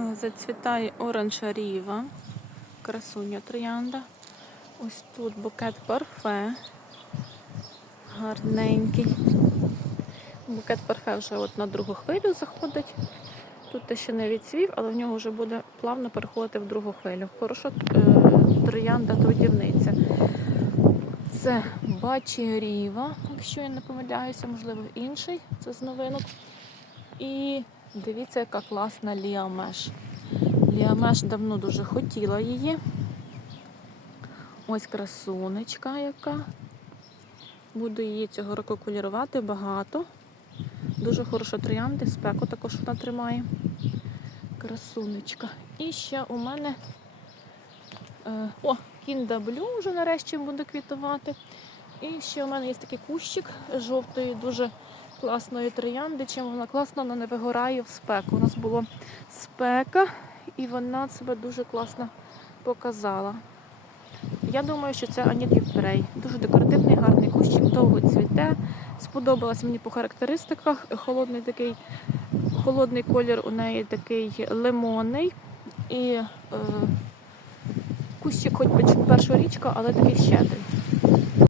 Е, Зацвітає оранжаріва, красуня троянда. Ось тут букет парфе. Гарненький. Букет парфе вже от на другу хвилю заходить. Тут ще не відцвів, але в нього вже буде плавно переходити в другу хвилю. Хороша е, троянда трудівниця. Це бачеріва, якщо я не помиляюся, можливо, інший. Це з новинок. І дивіться, яка класна ліамеш. Ліамеш давно дуже хотіла її. Ось красунечка яка. Буду її цього року колірувати багато. Дуже хороша троянди, спеку також вона тримає. Красунечка. І ще у мене е, о, кінда блю вже нарешті буде квітувати. І ще у мене є такий кущик жовтої, дуже класної троянди. Чим вона класно, вона не вигорає в спеку. У нас була спека, і вона себе дуже класно показала. Я думаю, що це анідюптерей. Дуже декоративний, гарний кущик, довго цвіте. Сподобалась мені по характеристиках. Холодний такий, холодний колір у неї такий лимонний. І е, кущик хоч перша річка, але такий щедрий.